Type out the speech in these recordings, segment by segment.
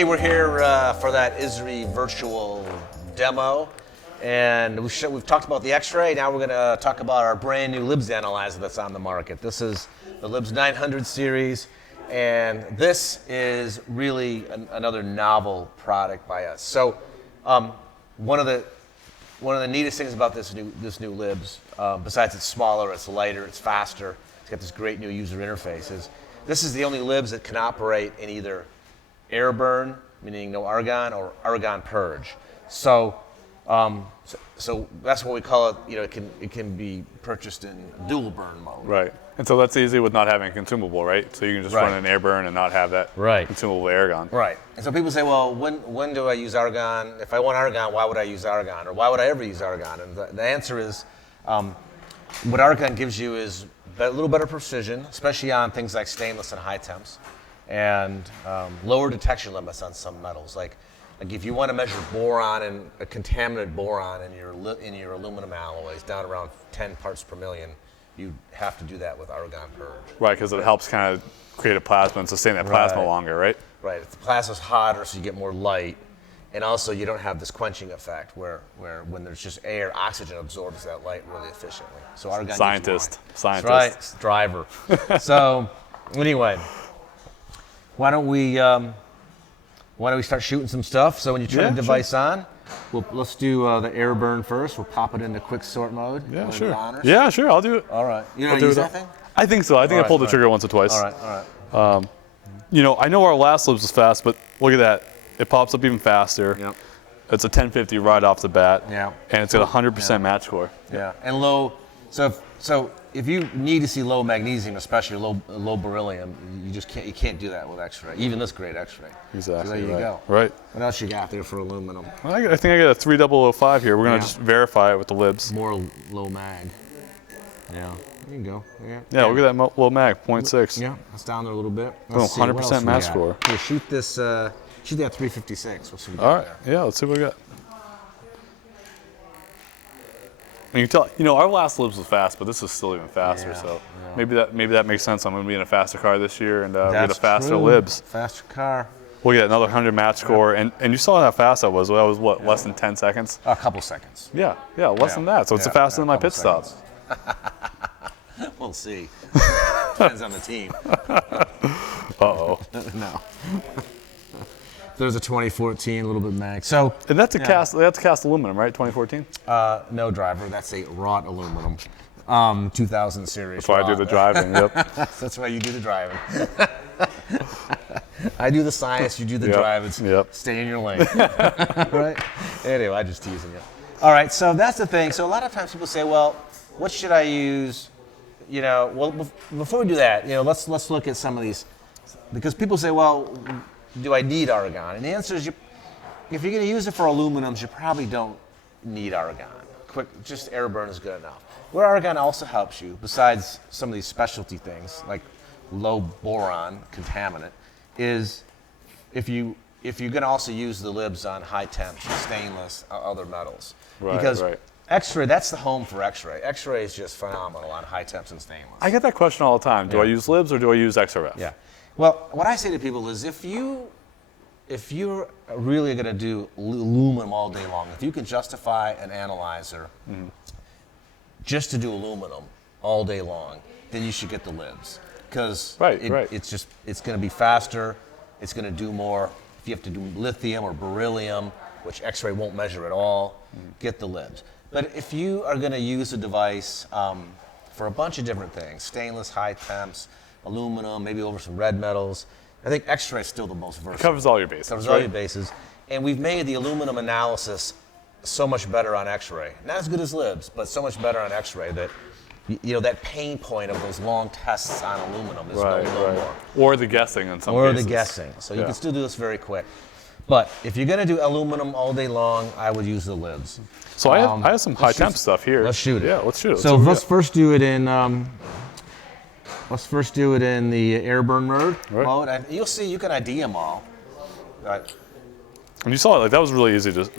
Hey, we're here for that ISRI virtual demo, and we've talked about the X-ray. Now we're going to talk about our brand new LIBS analyzer that's on the market. This is the LIBS 900 series, and this is really another novel product by us. So one of the neatest things about this new LIBS, besides it's smaller, it's lighter, it's faster, it's got this great new user interface, is this is the only LIBS that can operate in either air burn, meaning no argon, or argon purge. So that's what we call it. You know, it can be purchased in dual burn mode. Right, and so that's easy with not having a consumable, right? So you can just run an air burn and not have that consumable argon. Right. And so people say, well, when do I use argon? If I want argon, why would I use argon, or why would I ever use argon? And the answer is, what argon gives you is a little better precision, especially on things like stainless and high temps, and lower detection limits on some metals. Like if you want to measure boron and a contaminated boron in your aluminum alloys down around 10 parts per million, you have to do that with argon purge. Right, because it helps kind of create a plasma and sustain that plasma longer, right? Right. The plasma's hotter, so you get more light, and also you don't have this quenching effect where when there's just air, oxygen absorbs that light really efficiently. So argon. Scientist. That's right. It's driver. So anyway, why don't we start shooting some stuff? So when you turn the device on, let's do the air burn first. We'll pop it into quick sort mode. Yeah, sure. Yeah, sure. I'll do it. All right. You know how to use that thing? I think so. I think I pulled the trigger once or twice. All right. You know, I know our last LIBS was fast, but look at that. It pops up even faster. Yep. It's a 1050 right off the bat. Yeah. And it's got 100% match score. Yeah. And low. So if you need to see low magnesium, especially low beryllium, you can't do that with X-ray. Even this great X-ray. Exactly. So there you go. Right. What else you got there for aluminum? Well, I think I got a 3005 here. We're gonna just verify it with the LIBS. More low mag. Yeah. There you go. Yeah. Look at that low mag, 0.6. Yeah. That's down there a little bit. Let's 100% match score. Here, shoot this. Shoot that 356. We'll see what we got. All right. There. Yeah. Let's see what we got. And you can tell, you know, our last LIBS was fast, but this is still even faster. So maybe that makes sense. I'm going to be in a faster car this year and get a faster LIBS. Faster car. We'll get another 100 match score, and you saw how fast that was. That was what, less than 10 seconds? A couple seconds. Yeah, less than that. So it's faster than my pit stop. We'll see. Depends on the team. Uh-oh. No. There's a 2014, a little bit mag. So, and that's cast aluminum, right? 2014. No driver. That's a wrought aluminum. 2000 series. That's why I do the driving. Yep. That's why you do the driving. I do the science. You do the driving. Yep. Stay in your lane. Right. Anyway, I'm just teasing you. All right. So that's the thing. So a lot of times people say, well, what should I use? You know, well, before we do that, you know, let's look at some of these, because people say, well, do I need argon? And the answer is, if you're going to use it for aluminums, you probably don't need argon. Just air burn is good enough. Where argon also helps you, besides some of these specialty things like low boron contaminant, is if you're going to also use the LIBS on high temps, stainless, other metals. Because X-ray, that's the home for X-ray. X-ray is just phenomenal on high temps and stainless. I get that question all the time. Do I use LIBS or do I use XRF? Yeah. Well, what I say to people is if you're really going to do aluminum all day long, if you can justify an analyzer just to do aluminum all day long, then you should get the LIBS. Because it's going to be faster, it's going to do more. If you have to do lithium or beryllium, which X-ray won't measure at all, get the LIBS. But if you are going to use a device for a bunch of different things, stainless, high temps, aluminum, maybe over some red metals, I think X-ray is still the most versatile. It covers all your bases. Covers all your bases. And we've made the aluminum analysis so much better on X-ray. Not as good as LIBS, but so much better on X-ray that, you know, that pain point of those long tests on aluminum is no more. Or the guessing in some cases. Or the guessing. So you can still do this very quick. But if you're going to do aluminum all day long, I would use the LIBS. So I have some high temp stuff here. Let's shoot it. Yeah, let's shoot it. So let's first do it in the air burn mode. And you'll see you can ID them all. And you saw it, like that was really easy to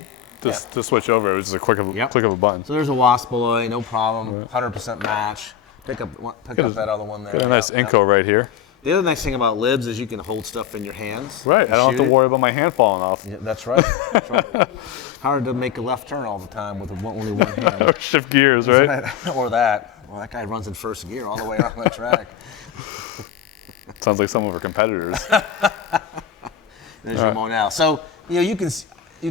switch over. It was just a click of a button. So there's a wasp alloy, no problem. 100% match. Pick up that other one there. Got a nice Inco right here. The other nice thing about LIBS is you can hold stuff in your hands. Right. I don't have to worry about my hand falling off. Yeah, that's right. That's right. Hard to make a left turn all the time with only one hand. Or shift gears, right? Or that. Well, that guy runs in first gear all the way around the track. Sounds like some of our competitors. There's your Monel. So you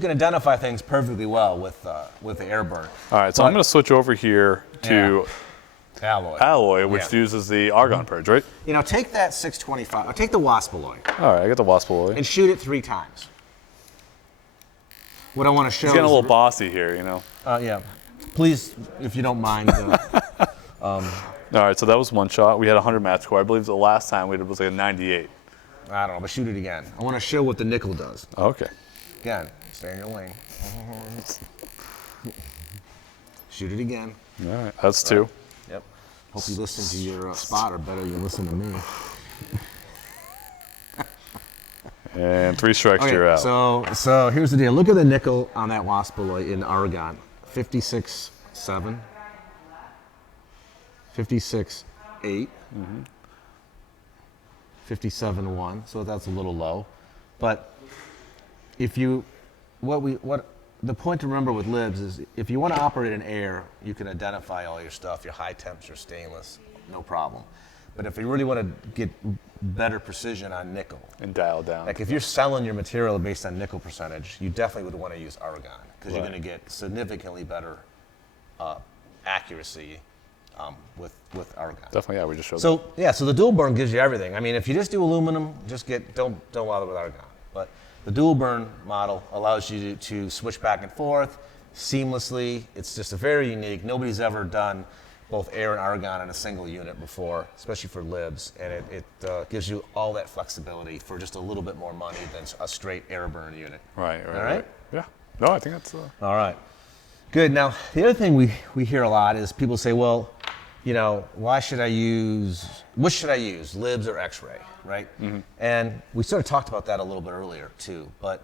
can identify things perfectly well with the air burn. All right, so I'm going to switch over here to alloy, which uses the argon purge, right? Take that 625, or take the wasp alloy. All right, I got the wasp alloy. And shoot it 3 times. What I want to show He's getting a little bossy here, Yeah. Please, if you don't mind. All right, so that was one shot. We had 100 match score. I believe the last time we did was like a 98. I don't know, but shoot it again. I want to show what the nickel does. Okay. Again, stay in your lane. Shoot it again. All right, that's 2. Yep. Hope you listen to your spotter better than you listen to me. And 3 strikes, you're out. So here's the deal. Look at the nickel on that wasp alloy in argon. 56.7. 56.8. 57.1. So that's a little low. But if you, the point to remember with LIBS is if you want to operate in air, you can identify all your stuff, your high temperature stainless, no problem. But if you really want to get better precision on nickel, and dial down. like if you're selling your material based on nickel percentage, you definitely would want to use argon because you're going to get significantly better accuracy with argon. Definitely, yeah, we just showed that. So the dual burn gives you everything. I mean, if you just do aluminum, don't bother with argon. But the dual burn model allows you to switch back and forth seamlessly. It's just a very unique. Nobody's ever done both air and argon in a single unit before, especially for LIBS, and it gives you all that flexibility for just a little bit more money than a straight air burn unit. Right. All right? Yeah. No, I think that's. All right. Good. Now, the other thing we hear a lot is people say, well, what should I use, LIBS or X-ray, right? Mm-hmm. And we sort of talked about that a little bit earlier too, but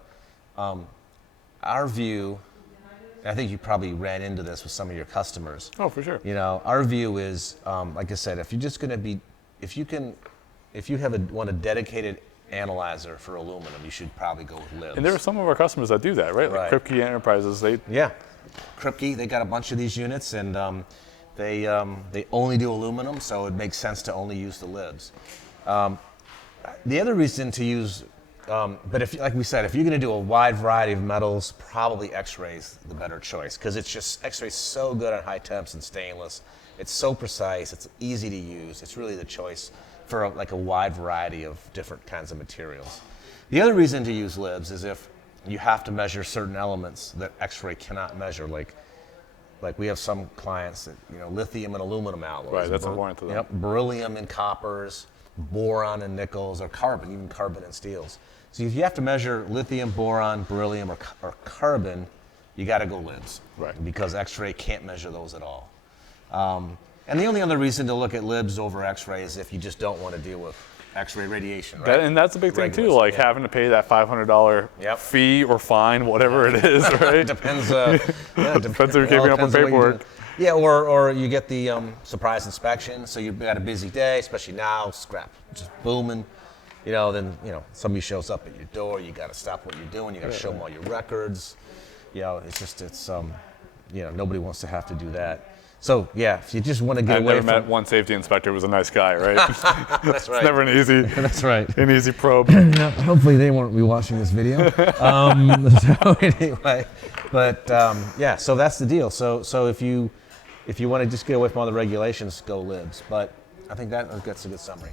our view, I think you probably ran into this with some of your customers. Oh, for sure. Our view is, like I said, if you want a dedicated analyzer for aluminum, you should probably go with LIBS. And there are some of our customers that do that, right? Like Kripke Enterprises, Kripke, they got a bunch of these units, and they only do aluminum, so it makes sense to only use the LIBS. The other reason to use, but if, like we said, if you're going to do a wide variety of metals, probably X-ray's the better choice because it's just X-ray's so good on high temps and stainless. It's so precise. It's easy to use. It's really the choice for a wide variety of different kinds of materials. The other reason to use LIBS is if you have to measure certain elements that X-ray cannot measure, like we have some clients that lithium and aluminum alloys. Right, that's important to them. Yep, beryllium and coppers, boron and nickels, or carbon, even carbon and steels. So if you have to measure lithium, boron, beryllium, or carbon, you got to go LIBS. Right. Because X-ray can't measure those at all. And the only other reason to look at LIBS over X-ray is if you just don't want to deal with X-ray radiation, right? And that's a big thing too, like having to pay that $500 fee or fine, whatever it is, right? Depends. Depends if you're keeping up with paperwork. Yeah, or you get the surprise inspection, so you've got a busy day, especially now, scrap just booming. Then somebody shows up at your door, you got to stop what you're doing, you got to show them all your records. It's nobody wants to have to do that. So yeah, if you just want to get away from. I've never met one safety inspector who was a nice guy, right? That's right. It's never an easy. That's right. An easy probe. Yeah, hopefully they won't be watching this video. So anyway, but so that's the deal. So if you want to just get away from all the regulations, go LIBS. But I think that's a good summary.